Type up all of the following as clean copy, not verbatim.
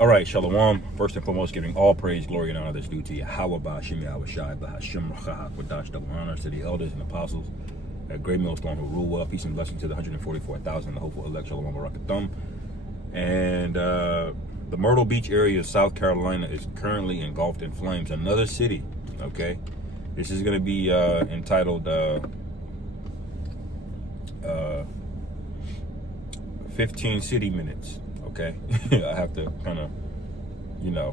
All right, Shalom. First and foremost, giving all praise, glory, and honor that's due to Yahweh Ba'Shem Yahweh Shai Ba'Hashem Rachah double honors to the elders and apostles at Great Millstone who rule well. Peace and blessing to the 144,000, the hopeful elect, Shalom Barakatum. And the Myrtle Beach area of South Carolina is currently engulfed in flames. Another city, okay? This is going to be entitled 15 City Minutes. Okay, I have to kind of,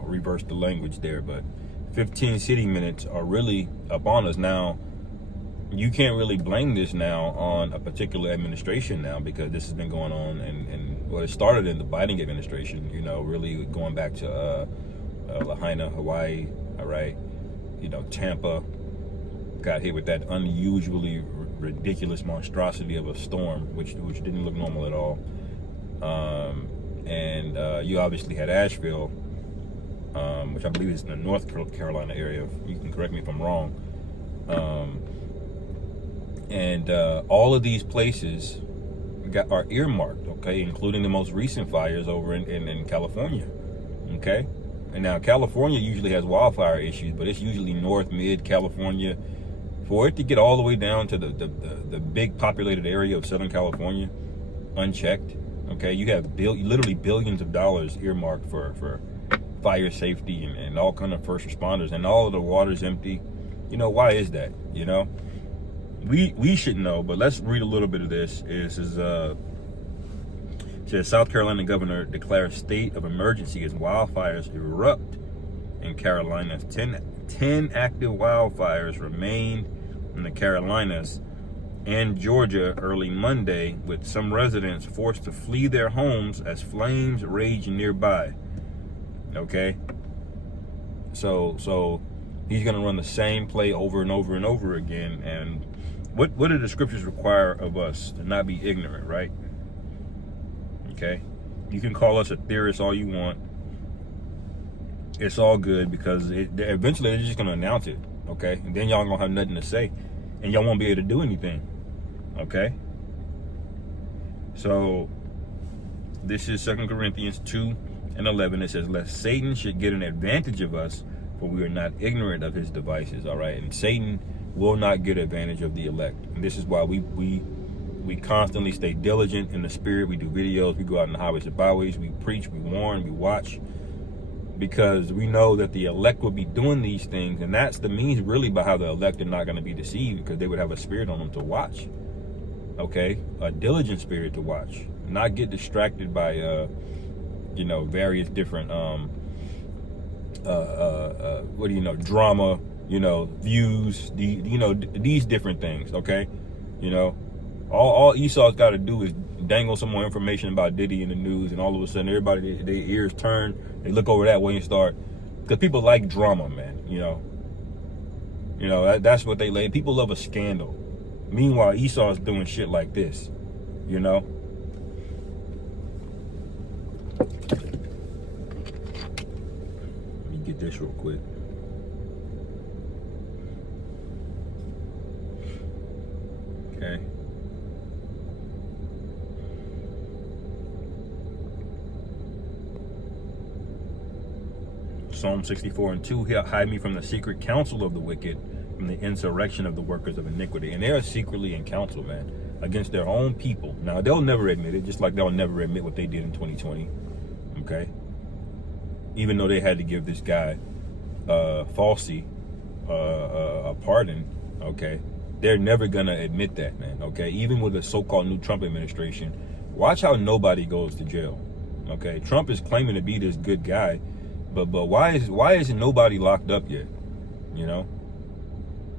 reverse the language there, but 15 city minutes are really upon us now. You can't really blame this now on a particular administration now, because this has been going on, and well, it started in the Biden administration, really going back to Lahaina, Hawaii, all right, Tampa got hit with that unusually ridiculous monstrosity of a storm, which didn't look normal at all. And you obviously had Asheville, which I believe is in the North Carolina area. You can correct me if I'm wrong. And all of these places are earmarked, okay, including the most recent fires over in California, okay? And now California usually has wildfire issues, but it's usually North, Mid California. For it to get all the way down to the big populated area of Southern California unchecked, okay, you have literally billions of dollars earmarked for fire safety and all kind of first responders, and all of the water's empty. Why is that? We should know, but let's read a little bit of this. It says South Carolina governor declares state of emergency as wildfires erupt in Carolinas. 10 active wildfires remained in the Carolinas and Georgia early Monday, with some residents forced to flee their homes as flames rage nearby. Okay, so he's going to run the same play over and over and over again. And what do the scriptures require of us? To not be ignorant, right? Okay, you can call us a theorist all you want. It's all good, because eventually they're just going to announce it. Okay, and then y'all gonna have nothing to say, and y'all won't be able to do anything. Okay, so this is 2 Corinthians 2:11. It says, lest Satan should get an advantage of us, for we are not ignorant of his devices. All right, and Satan will not get advantage of the elect. And this is why we constantly stay diligent in the spirit. We do videos, we go out in the highways and byways, we preach, we warn, we watch, because we know that the elect will be doing these things, and that's the means really by how the elect are not going to be deceived, because they would have a spirit on them to watch. Okay, a diligent spirit to watch, not get distracted by various different drama, views, these different things. Okay, all Esau's got to do is dangle some more information about Diddy in the news, and all of a sudden everybody, their ears turn, they look over that way and start, because people like drama, man. That's what they like. People love a scandal. Meanwhile, Esau's doing shit like this. Let me get this real quick. Okay. Psalm 64:2, hide me from the secret counsel of the wicked, from the insurrection of the workers of iniquity. And they are secretly in counsel, man, against their own people. Now, they'll never admit it, just like they'll never admit what they did in 2020, okay? Even though they had to give this guy, Falsey, a pardon, okay? They're never gonna admit that, man, okay? Even with the so-called new Trump administration, watch how nobody goes to jail, okay? Trump is claiming to be this good guy, but why isn't nobody locked up yet?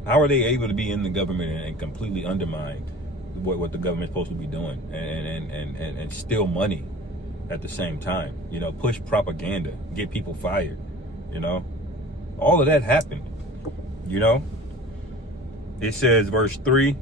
How are they able to be in the government and completely undermine what the government's supposed to be doing, and steal money at the same time? Push propaganda, get people fired. All of that happened. It says, verse 3,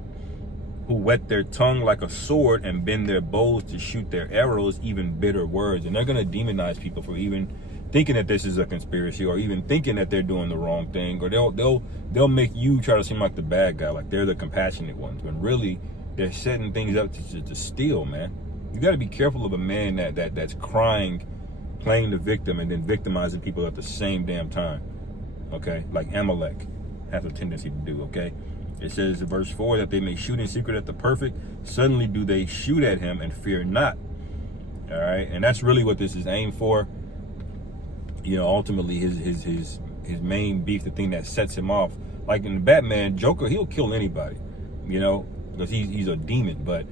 who whet their tongue like a sword and bend their bows to shoot their arrows, even bitter words. And they're going to demonize people for even thinking that this is a conspiracy, or even thinking that they're doing the wrong thing, or they'll make you try to seem like the bad guy, like they're the compassionate ones, when really they're setting things up to steal, man. You got to be careful of a man that's crying playing the victim and then victimizing people at the same damn time. Okay, like Amalek has a tendency to do. Okay, it says in verse 4 that they may shoot in secret at the perfect. Suddenly do they shoot at him and fear not. All right, and that's really what this is aimed for. You know, ultimately his main beef, the thing that sets him off. Like in the Batman, Joker, he'll kill anybody, you know, because he's a demon. But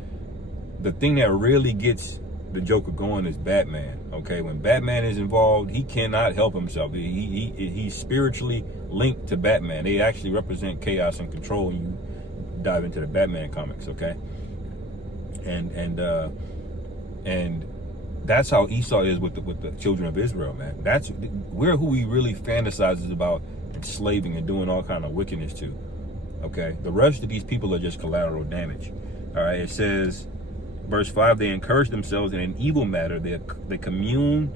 the thing that really gets the Joker going is Batman. Okay, when Batman is involved, he cannot help himself. He's spiritually linked to Batman. They actually represent chaos and control when you dive into the Batman comics. Okay, and that's how Esau is with the children of Israel, man. We're who he really fantasizes about enslaving and doing all kind of wickedness to. Okay, the rest of these people are just collateral damage. All right, it says, verse 5, they encourage themselves in an evil matter. They commune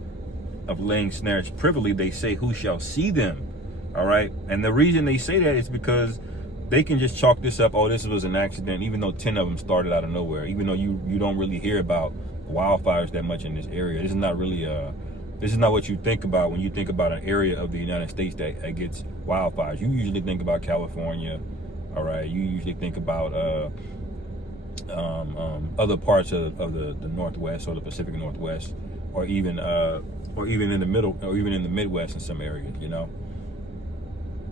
of laying snares privily. They say, who shall see them? All right, and the reason they say that is because they can just chalk this up. Oh, this was an accident, even though 10 of them started out of nowhere. Even though you don't really hear about wildfires that much in this area. This is not really this is not what you think about when you think about an area of the United States that gets wildfires. You usually think about California. All right, you usually think about other parts of the Northwest or the Pacific Northwest, or even in the middle, or even in the Midwest in some areas, you know,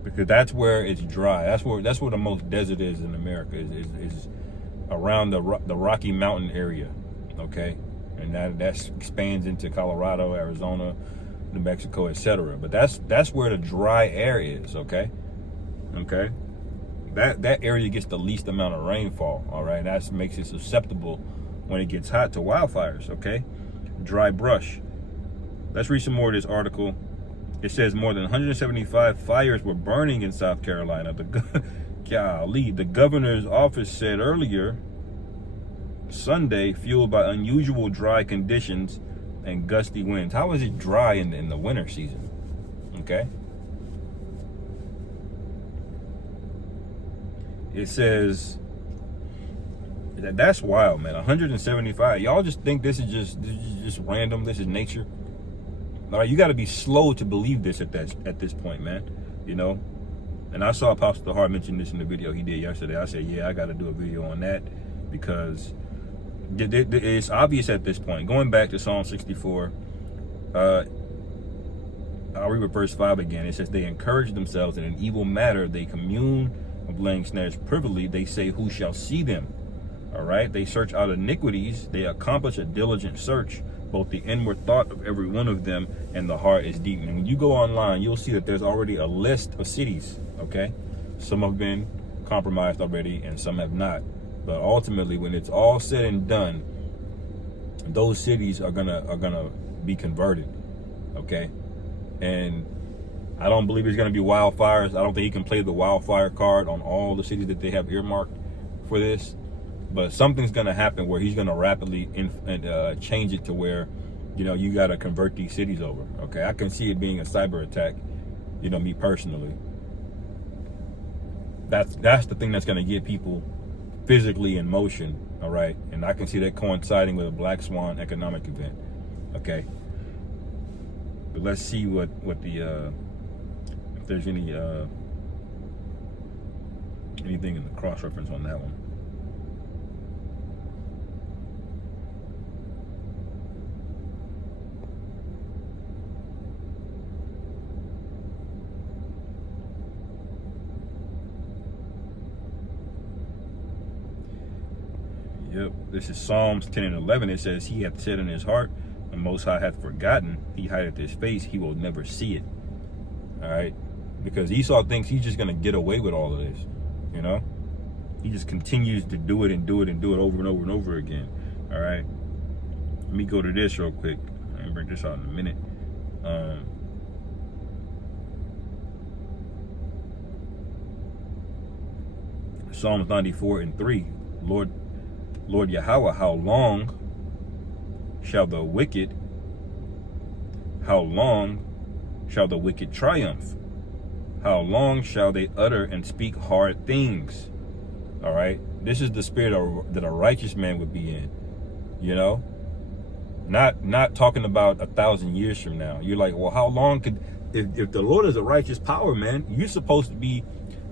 because that's where it's dry. That's where the most desert is in America, is around the Rocky Mountain area. Okay, and that expands into Colorado, Arizona, New Mexico, etc. But that's where the dry air is. Okay, that area gets the least amount of rainfall. All right, that makes it susceptible when it gets hot to wildfires. Okay, dry brush. Let's read some more of this article. It says more than 175 fires were burning in South Carolina. The governor's office said earlier Sunday, fueled by unusual dry conditions and gusty winds. How is it dry in the winter season? Okay. It says that's wild, man. 175. Y'all just think this is just random. This is nature. All right, you got to be slow to believe this at this point, man. You know. And I saw Apostle Hart mention this in the video he did yesterday. I said, yeah, I got to do a video on that because it's obvious at this point. Going back to Psalm 64, I'll read verse 5 again. It says, they encourage themselves in an evil matter. They commune of laying snares privily. They say, who shall see them? All right. They search out iniquities. They accomplish a diligent search, both the inward thought of every one of them and the heart is deep. And when you go online, you'll see that there's already a list of cities. Okay. Some have been compromised already and some have not. But ultimately, when it's all said and done, those cities are gonna be converted, okay? And I don't believe there's gonna be wildfires. I don't think he can play the wildfire card on all the cities that they have earmarked for this. But something's gonna happen where he's gonna rapidly change it to where, you know, you gotta convert these cities over. Okay, I can see it being a cyber attack. You know, me personally. That's the thing that's gonna get people physically in motion, all right, and I can see that coinciding with a black swan economic event. Okay, but let's see what the if there's anything in the cross reference on that one. Yep, this is Psalms 10 and 11. It says, he hath said in his heart, the Most High hath forgotten. He hideth his face, he will never see it. All right, because Esau thinks he's just going to get away with all of this. You know, he just continues to do it and do it and do it over and over and over again. All right, let me go to this real quick. I'll bring this out in a minute. Psalms 94 and 3. Lord Yahweh, how long shall the wicked triumph? How long shall they utter and speak hard things? All right, this is the spirit that a righteous man would be in, you know. Not talking about 1,000 years from now. You're like, well, how long could, if the Lord is a righteous power, man, you're supposed to be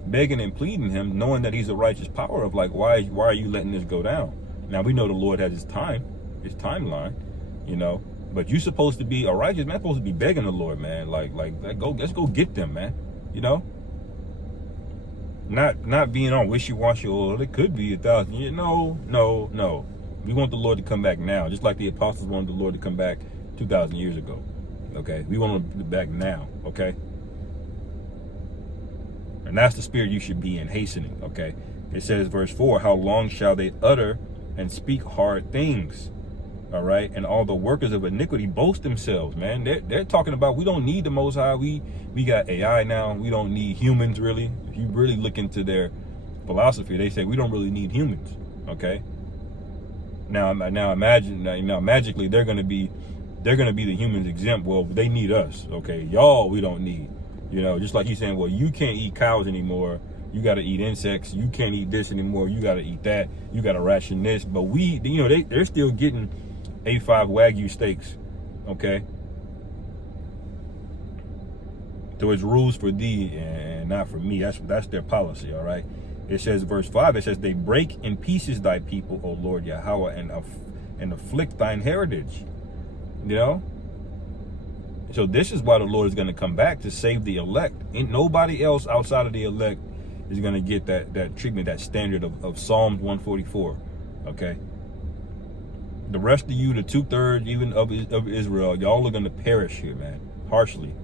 begging and pleading him, knowing that he's a righteous power, of like, why are you letting this go down? Now we know the Lord has his timeline, you know, but you're supposed to be a righteous man, supposed to be begging the Lord, man, like let's go get them, man, you know. Not being on wishy-washy, or it could be 1,000 years. No. We want the Lord to come back now, just like the apostles wanted the Lord to come back 2,000 years ago. Okay, we want him back now. Okay, and that's the spirit you should be in, hastening. Okay, it says, verse 4: how long shall they utter and speak hard things? All right, and all the workers of iniquity boast themselves. Man, they're talking about, we don't need the Most High. We got AI now. We don't need humans, really. If you really look into their philosophy, they say we don't really need humans. Okay. Now imagine, magically they're gonna be the humans exempt. Well, they need us. Okay, y'all we don't need. You know, just like he's saying, well, you can't eat cows anymore. You got to eat insects. You can't eat this anymore. You got to eat that. You got to ration this. But we, you know, they're still getting A5 Wagyu steaks. Okay. So it's rules for thee and not for me. That's their policy. All right. It says, verse 5, it says, they break in pieces thy people, O Lord Yahweh, and afflict thine heritage. You know? So this is why the Lord is going to come back, to save the elect. Ain't nobody else outside of the elect is going to get that treatment, that standard of Psalms 144. Okay? The rest of you, the 2/3 even of Israel, y'all are going to perish here, man, harshly.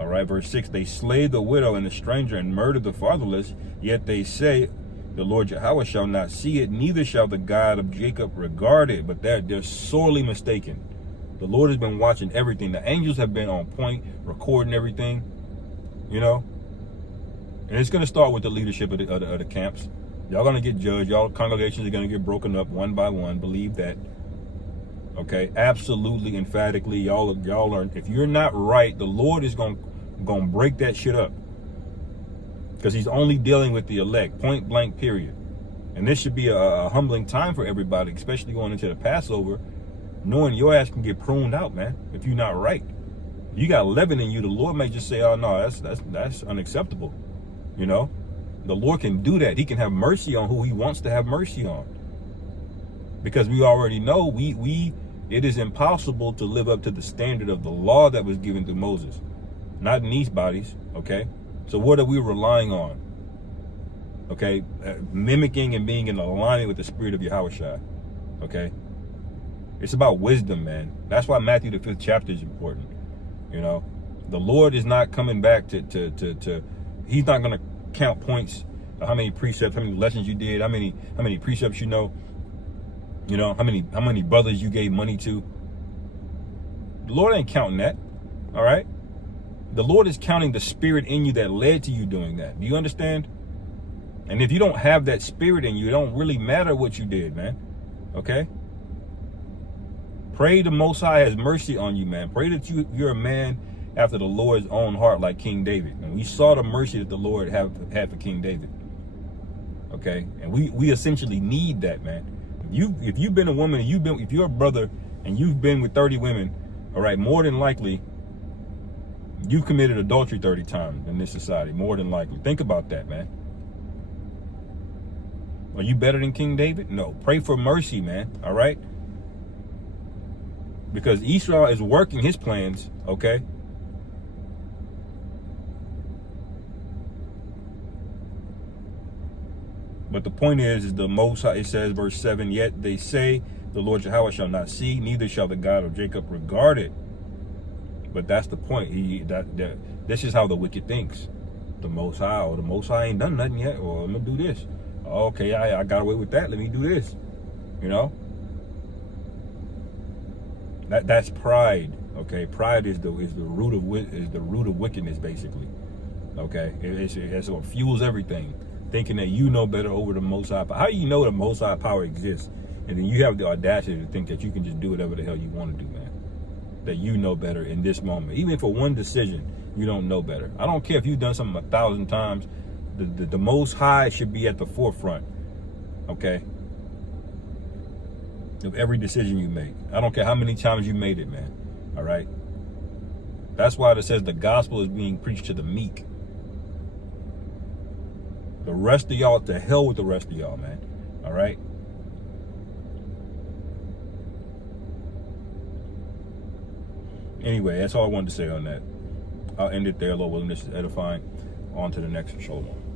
All right, verse 6, they slay the widow and the stranger and murder the fatherless, yet they say, the Lord Yahweh shall not see it, neither shall the God of Jacob regard it. But they're sorely mistaken. The Lord has been watching everything. The angels have been on point, recording everything, you know. And it's going to start with the leadership of the camps. Y'all going to get judged. Y'all congregations are going to get broken up one by one. Believe that. Okay, absolutely, emphatically, y'all are. If you're not right, the Lord is gonna break that shit up, because he's only dealing with the elect, point blank, period. And this should be a humbling time for everybody, especially going into the Passover, knowing your ass can get pruned out, man, if you're not right. You got leaven in you. The Lord may just say, "Oh no, that's unacceptable." You know, the Lord can do that. He can have mercy on who He wants to have mercy on, because we already know it is impossible to live up to the standard of the law that was given through Moses. Not in these bodies, okay? So what are we relying on? Okay? Mimicking and being in alignment with the spirit of Yahushua, okay? It's about wisdom, man. That's why Matthew the 5th chapter is important, you know? The Lord is not coming back to He's not going to count points, how many precepts, how many lessons you did, how many precepts you know. You know, how many brothers you gave money to. The Lord ain't counting that. All right? The Lord is counting the spirit in you that led to you doing that. Do you understand? And if you don't have that spirit in you, it don't really matter what you did, man. Okay? Pray the Most High has mercy on you, man. Pray that you're a man after the Lord's own heart, like King David. And we saw the mercy that the Lord had for King David. Okay? And we essentially need that, man. If you've been a woman, and if you're a brother and you've been with 30 women, all right, more than likely you've committed adultery 30 times in this society. More than likely. Think about that, man. Are you better than King David? No. Pray for mercy, man. All right? Because Esau is working his plans, okay? But the point is the Most High, it says, verse 7, yet they say, the Lord Yahweh shall not see, neither shall the God of Jacob regard it. But that's the point. This is how the wicked thinks. The Most High ain't done nothing yet. Or let me do this. Okay, I got away with that. Let me do this. You know? That's pride. Okay, pride is the root of wickedness, basically. Okay, it's what fuels everything. Thinking that you know better over the Most High. How do you know the Most High power exists, and then you have the audacity to think that you can just do whatever the hell you want to do, man? That you know better in this moment. Even for one decision, you don't know better. I don't care if you've done something 1,000 times. The Most High should be at the forefront. Okay. of every decision you make. I don't care how many times you made it, man. All right? That's why it says the gospel is being preached to the meek. The rest of y'all, to hell with the rest of y'all, man. All right? Anyway, that's all I wanted to say on that. I'll end it there. Lord willing, this is edifying. On to the next. Shalom.